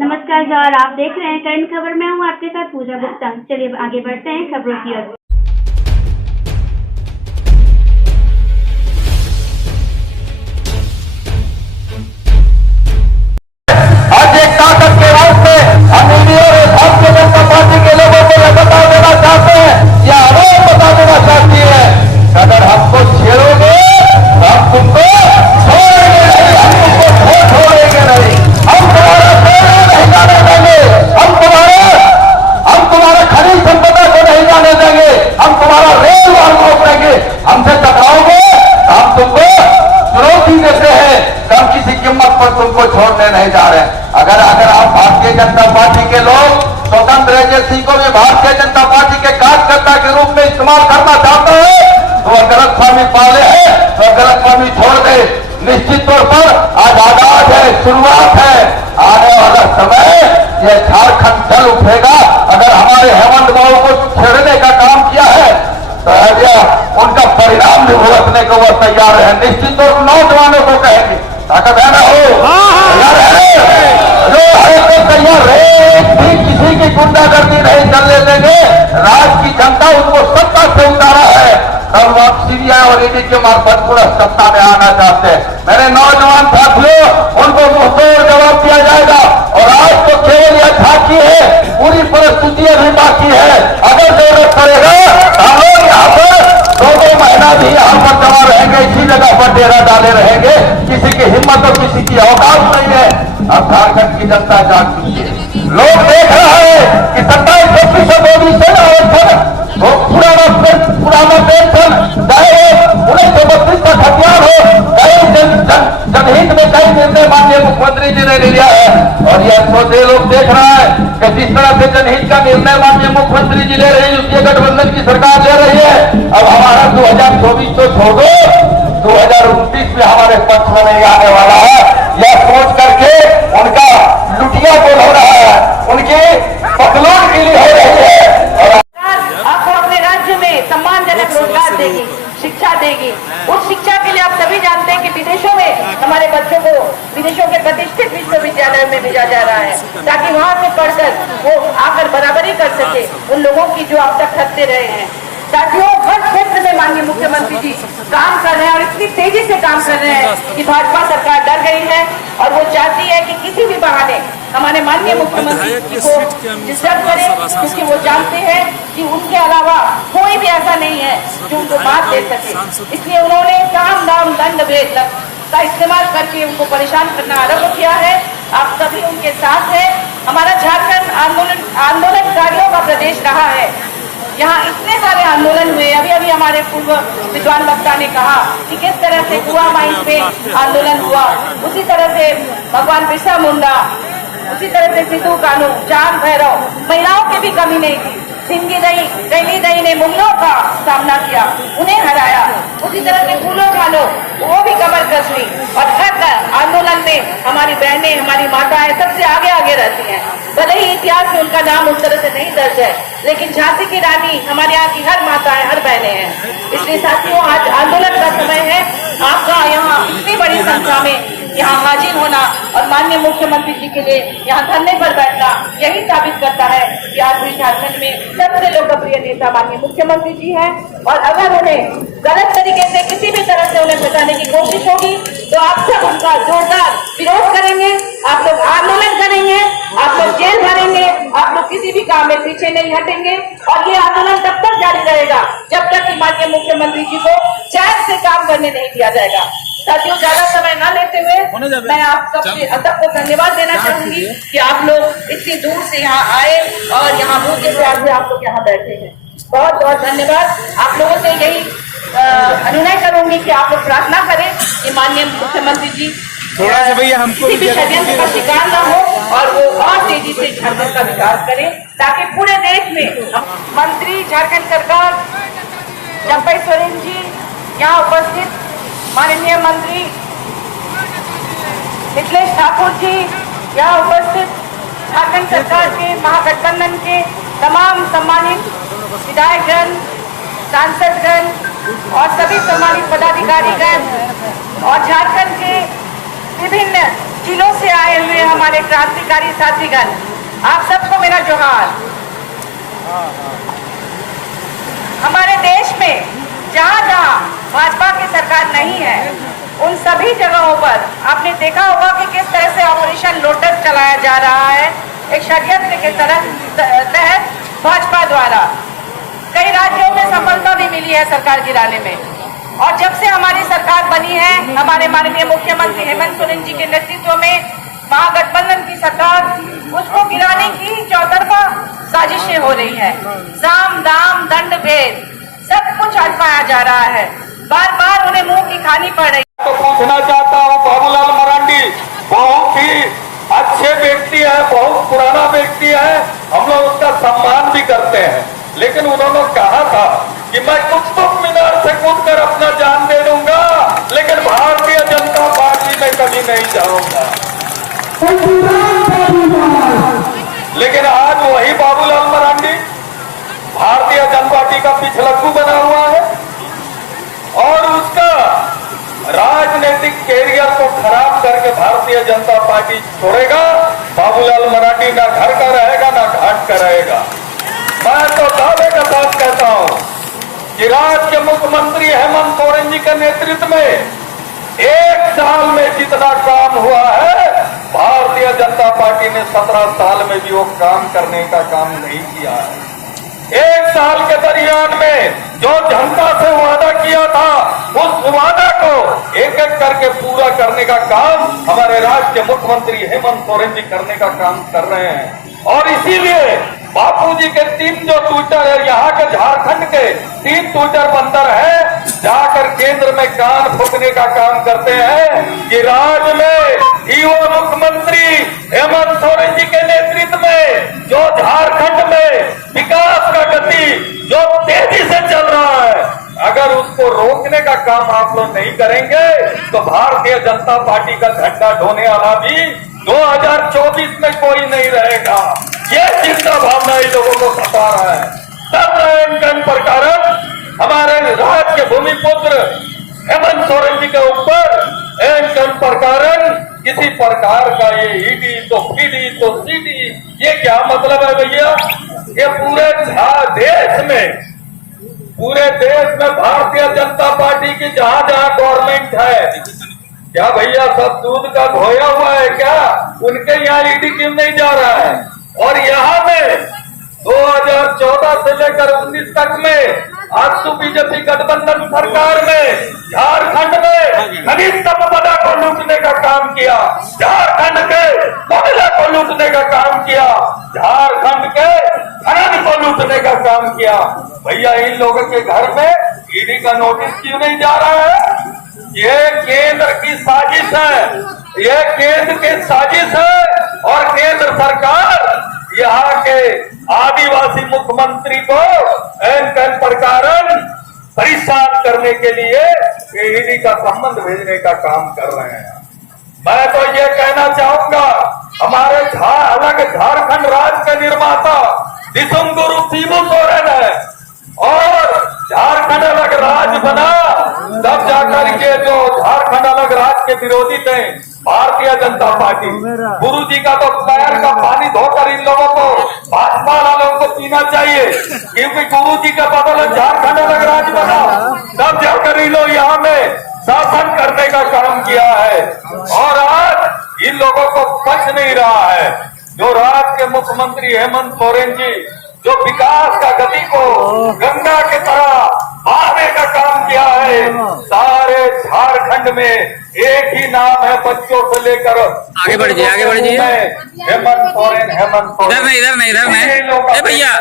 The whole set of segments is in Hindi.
नमस्कार जौहर, आप देख रहे हैं करंट खबर। मैं हूं आपके साथ पूजा गुप्ता। चलिए आगे बढ़ते हैं खबरों की ओर। आज एक ताकत के वास्ते हम इंडिया और भारतीय जनता पार्टी के लोगों को यह बता देना चाहते हैं, या हमें बता देना चाहती है कि अगर हमको छेड़ोगे तो हम तुमको छोड़ेंगे नहीं, हम तुमको छोड़ेंगे नहीं, हम तुम्हारा पैर नहीं जाने देंगे, हम तुम्हारा खनिज संपदा को नहीं जाने देंगे, हम तुम्हारा रेल मार्ग रोकेंगे। हमसे टकराओगे तो हम तुमको चुनौती देते हैं कि हम किसी कीमत पर तुमको छोड़ने नहीं जा रहे। अगर आप भारतीय जनता पार्टी के लोग स्वतंत्र एजेंसी को भी भारतीय जनता पार्टी के कार्यकर्ता के रूप में इस्तेमाल करना चाहते हैं तो वह गलतफहमी पाले है, वह गलतफहमी छोड़ दे। निश्चित तौर पर आज आगाज है, शुरुआत है। आने वाला समय यह झारखंड जल उठेगा। अगर हमारे हेमंत बाबू को छेड़ने का काम किया है तो उनका परिणाम भी भुगतने को वह तैयार है। निश्चित तौर पर नौजवानों को कहेंगे ताकत है ना हो, तैयार है, जो है तो तैयार है। भी किसी की गुंडागर्दी नहीं चलने देंगे। राज्य की जनता उनको सत्ता से उतारा है, अब आप सीबीआई और ईडी के मार्फत पूरा सत्ता में आना चाहते हैं। मेरे नौजवान साथियों, उनको मुंहतोड़ जवाब दिया जाएगा। और आज तो केवल यह झांकी है, पूरी परिस्थिति अभी बाकी है। अगर जरूरत पड़ेगा हम लोग यहाँ पर दो महीना भी यहाँ पर जमा रहेंगे, इसी जगह पर डेरा डाले रहेंगे। किसी की हिम्मत और किसी की औकात नहीं है। अब झारखंड की जनता जाग चुकी है। लोग देख रहा है कि 27-25 मोदी से पुराना पेंशन, चाहे 1932 का हथियार हो, कई जनहित में कई निर्णय माननीय मुख्यमंत्री जी ने लिया है। और यह सोचे लोग देख रहा है कि जिस तरह से जनहित का निर्णय माननीय मुख्यमंत्री जी ले रही है, उसके गठबंधन की सरकार ले रही है। अब हमारा 2024 तो छोड़ो, 2029 में हमारे पक्ष में नहीं आने वाला है। यह सोच करके उनका लुटिया बोल हो रहा है, उनकी पकलोड़ गिली हो रही है। और आपको अपने राज्य में सम्मानजनक रोजगार देगी, शिक्षा देगी। उस शिक्षा के लिए आप सभी जानते हैं कि विदेशों में हमारे बच्चों को विदेशों के प्रतिष्ठित विश्वविद्यालय में भेजा जा रहा है, ताकि वहां से पढ़कर वो आकर बराबरी कर सके उन लोगों की जो अब तक ठगते रहे हैं। साथियों, हर क्षेत्र में माननीय मुख्यमंत्री जी काम कर रहे हैं और इतनी तेजी से काम कर रहे हैं कि भाजपा सरकार डर गई है और वो चाहती है कि किसी भी बहाने हमारे माननीय मुख्यमंत्री जी को डिस्टर्ब करें, क्योंकि वो जानते हैं कि उनके अलावा कोई भी ऐसा नहीं है जो उनको बात दे सके। इसलिए उन्होंने काम दाम दंड भेद का इस्तेमाल करके उनको परेशान करना आरंभ किया है। आप सभी उनके साथ हैं। हमारा झारखंड आंदोलनकारियों का प्रदेश रहा है। यहाँ इतने सारे आंदोलन हुए। अभी हमारे पूर्व विद्वान वक्ता ने कहा कि किस तरह से कुआ माइंस पे आंदोलन हुआ, उसी तरह से भगवान बिरसा मुंडा, उसी तरह से सिद्धू कानू, चांद भैरव, महिलाओं की भी कमी नहीं थी। सिंगी दई ने मुगलों का सामना किया, उन्हें हराया। उसी तरह से फूलो खालो, वो भी कमर कस ली। और हर आंदोलन में हमारी बहनें, हमारी माताएं सबसे आगे रहती हैं। भले ही इतिहास में उनका नाम उस तरह से नहीं दर्ज है, लेकिन झांसी की रानी हमारे यहाँ की हर माताएं, हर बहनें हैं। इसलिए साथियों, आज आंदोलन का समय है। आपका यहाँ इतनी बड़ी संख्या में यहाँ हाजिर होना और माननीय मुख्यमंत्री जी के लिए यहाँ धरने पर बैठना यही साबित करता है कि आज भी झारखंड में सबसे लोकप्रिय नेता माननीय मुख्यमंत्री जी हैं। और अगर उन्हें गलत तरीके से किसी भी तरह से उन्हें फंसाने की कोशिश होगी तो आप सब उनका जोरदार विरोध करेंगे। आप लोग आंदोलन करेंगे, आप लोग जेल भरेंगे, आप लोग किसी भी काम में पीछे नहीं हटेंगे। और ये आंदोलन तब तक जारी रहेगा जब तक कि माननीय मुख्यमंत्री जी को चैन से काम करने नहीं दिया जाएगा। साथियों, ज्यादा समय न लेते हुए मैं आप सबको धन्यवाद देना चाहूंगी कि आप लोग इतनी दूर से यहाँ आए और यहाँ दूर के प्यार से आप लोग यहाँ बैठे हैं। बहुत बहुत धन्यवाद। आप लोगों से यही अनुनय करूंगी कि आप लोग प्रार्थना करें कि माननीय मुख्यमंत्री जी थोड़ा सा भैया हमको किसी भी षड्यंत्र का शिकार न हो और वो और तेजी से झारखंड का विकास करें, ताकि पूरे देश में मंत्री झारखंड सरकार जगपई सोरेन जी, यहाँ उपस्थित माननीय मंत्री मिथिलेश ठाकुर जी, यहाँ उपस्थित झारखंड सरकार के महागठबंधन के तमाम सम्मानित विधायकगण, सांसदगण और सभी सम्मानित पदाधिकारीगण और झारखंड के विभिन्न जिलों से आए हुए हमारे क्रांतिकारी साथीगण, आप सबको मेरा जोहार। हमारे देश में जहां जहां भाजपा की सरकार नहीं है, उन सभी जगहों पर आपने देखा होगा कि किस तरह से ऑपरेशन लोटस चलाया जा रहा है, एक षड्यंत्र के तहत भाजपा द्वारा। कई राज्यों में सफलता भी मिली है सरकार गिराने में, और जब से हमारी सरकार बनी है, हमारे माननीय मुख्यमंत्री हेमंत सोरेन जी के नेतृत्व में महागठबंधन की सरकार, उसको गिराने की चौतरफा साजिशें हो रही है। साम दाम दंड भेद सब कुछ आजमाया जा रहा है, बार बार उन्हें मुंह की खानी पड़ रही है। तो पूछना चाहता हूँ, बाबूलाल मरांडी बहुत ही अच्छे व्यक्ति है, बहुत पुराना व्यक्ति है, हम लोग उसका सम्मान भी करते हैं, लेकिन उन्होंने कहा था कि मैं कुतुब मीनार से कूदकर अपना जान दे दूंगा, लेकिन भारतीय जनता पार्टी में कभी नहीं जाऊंगा। लेकिन आज वही बाबूलाल मरांडी भारतीय जनता पार्टी का पिछलग्गू बना हुआ है और उसका राजनीतिक कैरियर को खराब करके भारतीय जनता पार्टी छोड़ेगा। बाबूलाल मरांडी ना घर का रहेगा ना घाट का रहेगा। मैं तो दावे के साथ कहता हूं कि राज्य के मुख्यमंत्री हेमंत सोरेन जी के नेतृत्व में 1 साल में जितना काम हुआ है, भारतीय जनता पार्टी ने 17 साल में भी वो काम करने का काम नहीं किया है। 1 साल के दरमियान में जो जनता से वादा किया था, उस वादा को एक एक करके पूरा करने का काम हमारे राज्य के मुख्यमंत्री हेमंत सोरेन जी करने का काम कर रहे हैं। और इसीलिए बापूजी के 3 जो ट्विटर है, यहाँ के झारखंड के 3 ट्विटर बंदर है, जाकर केंद्र में कान फूकने का काम करते हैं कि राज्य में युवा मुख्यमंत्री हेमंत सोरेन जी के नेतृत्व में जो झारखंड में विकास का गति जो तेजी से चल रहा है, अगर उसको रोकने का काम आप लोग नहीं करेंगे तो भारतीय जनता पार्टी का झंडा ढोने वाला भी 2024 में कोई नहीं रहेगा। ये चिंता भावना इन लोगों को सता रहा है। तब प्रकार हमारे राज्य के भूमिपुत्र हेमंत सोरेन जी के ऊपर प्रकार किसी प्रकार का ये ईडी तो पीडी तो सीडी, ये क्या मतलब है भैया? ये पूरे देश में भारतीय जनता पार्टी की जहां जहां गवर्नमेंट है, क्या भैया सब दूध का धोया हुआ है क्या? उनके यहाँ ईडी क्यों नहीं जा रहा है? और यहाँ में 2014 से लेकर 19 तक में आजसू बीजेपी गठबंधन सरकार में झारखंड में खनिज संपदा को लूटने का काम किया, झारखंड के कोयला को लूटने का काम किया, झारखंड के खनन को लूटने का काम किया। भैया इन लोगों के घर में ईडी का नोटिस क्यों नहीं जा रहा है? ये केंद्र की साजिश है, ये केंद्र की साजिश है। और केंद्र सरकार यहाँ के आदिवासी मुख्यमंत्री को एन प्रकार परेशान करने के लिए ईडी का संबंध भेजने का काम कर रहे हैं। मैं तो ये कहना चाहूंगा, हमारे अलग झारखंड राज्य के निर्माता दिसुमगुरु शिबू सोरेन है और झारखंड अलग राज्य बना, तब जाकर के जो झारखंड अलग राज्य के विरोधी थे भारतीय जनता पार्टी, गुरु जी का तो पैर का पानी धोकर इन लोगों को भाजपा वालों को पीना चाहिए, क्योंकि गुरु जी का बदल झारखंड अलग राज्य बना, तब जाकर इन लोग यहाँ में शासन करने का काम किया है। और आज इन लोगों को बच नहीं रहा है। जो राज्य के मुख्यमंत्री हेमंत सोरेन जी जो विकास का गति को गंगा की तरह बहाने का काम किया है, सारे झारखंड में एक ही नाम है, बच्चों से लेकर आगे बढ़ जाइए, आगे बढ़ जाइए। हेमंत सोरेन इधर नहीं भैया,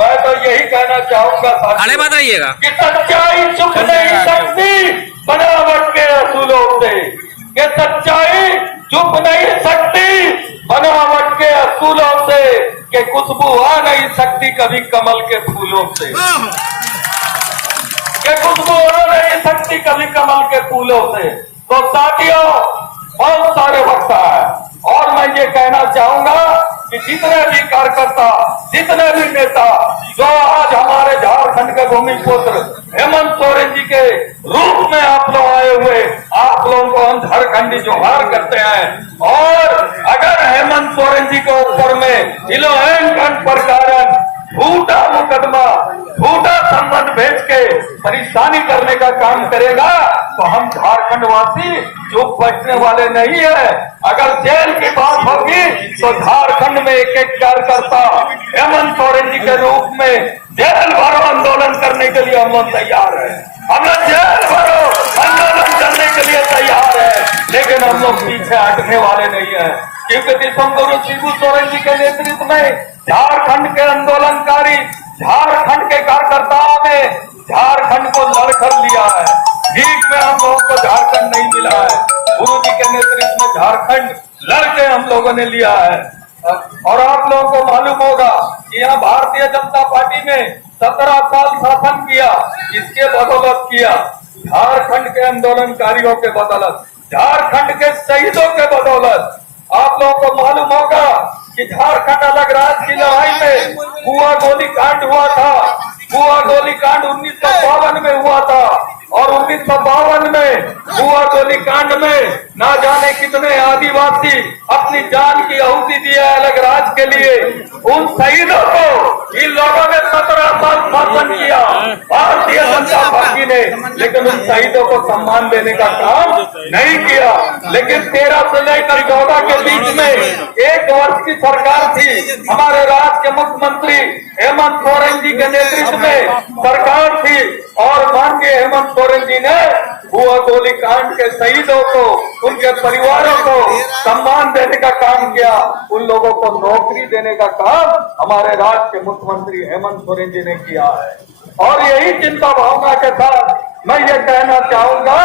मैं तो यही कहना चाहूंगा खड़े मत रहिएगा कि सच्चाई चुप नहीं सकती बनावट के असूलों से, कि सच्चाई चुप नहीं सकती बनावट के असूलों से, कि खुशबू आ नहीं सकती कभी कमल के फूलों से, कि खुशबू आ नहीं सकती कभी कमल के फूलों से। तो साथियों, बहुत सारे वक्त है और मैं ये कहना चाहूंगा कि जितने भी कार्यकर्ता, जितने भी नेता जो आज हमारे झारखंड के भूमिपुत्र हेमंत सोरेन जी के रूप में आप लोग आए हुए, आप लोगों को हम झारखंडी जोहार करते हैं। और अगर हेमंत सोरेन जी के ऊपर में इलोहन प्रकार झूठा मुकदमा, झूठा संबंध भेज के परेशानी करने का काम करेगा तो हम झारखंड वासी चुप बैठने वाले नहीं है। अगर जेल की बात होगी तो झारखंड में एक एक कार्यकर्ता हेमंत सोरेन जी के रूप में जेल भरो आंदोलन करने के लिए हम लोग तैयार है। हम लोग जेल भरो आंदोलन करने के लिए तैयार है, लेकिन हम लोग पीछे हटने वाले नहीं है, क्योंकि दिसंबर शिबू सोरेन जी के नेतृत्व में झारखंड के आंदोलनकारी, झारखंड के कार्यकर्ताओं ने झारखंड को लड़कर लिया है। भीख में हम लोगों को झारखंड नहीं मिला है, गुरु जी के नेतृत्व में झारखंड लड़के हम लोगों ने लिया है। और आप लोगों को मालूम होगा कि यहाँ भारतीय जनता पार्टी ने 17 साल शासन किया, इसके बदौलत किया, झारखंड के आंदोलनकारियों के बदौलत, झारखंड के शहीदों के बदौलत। आप लोगों को मालूम होगा कि झारखंड अलग राज्य की लड़ाई में कुआ गोली कांड हुआ था। कुआ गोली कांड 1952 में हुआ था और 1952 में कुआ गोली कांड में ना जाने कितने आदिवासी अपनी जान की आहुति दिया अलग राज्य के लिए। उन शहीदों को इन लोगों ने 17 साल शासन किया भारतीय जनता पार्टी ने, लेकिन उन शहीदों को सम्मान देने का काम नहीं किया। लेकिन 13 से लेकर 14 के बीच में 1 वर्ष की सरकार थी, हमारे राज्य के मुख्यमंत्री हेमंत सोरेन जी के नेतृत्व में सरकार थी और माननीय हेमंत सोरेन जी ने हुआ गोली कांड के शहीदों को, उनके परिवारों को सम्मान देने का काम किया। उन लोगों को नौकरी देने का काम हमारे राज्य के मुख्यमंत्री हेमंत सोरेन जी ने किया है। और यही चिंता भावना के साथ मैं ये कहना चाहूंगा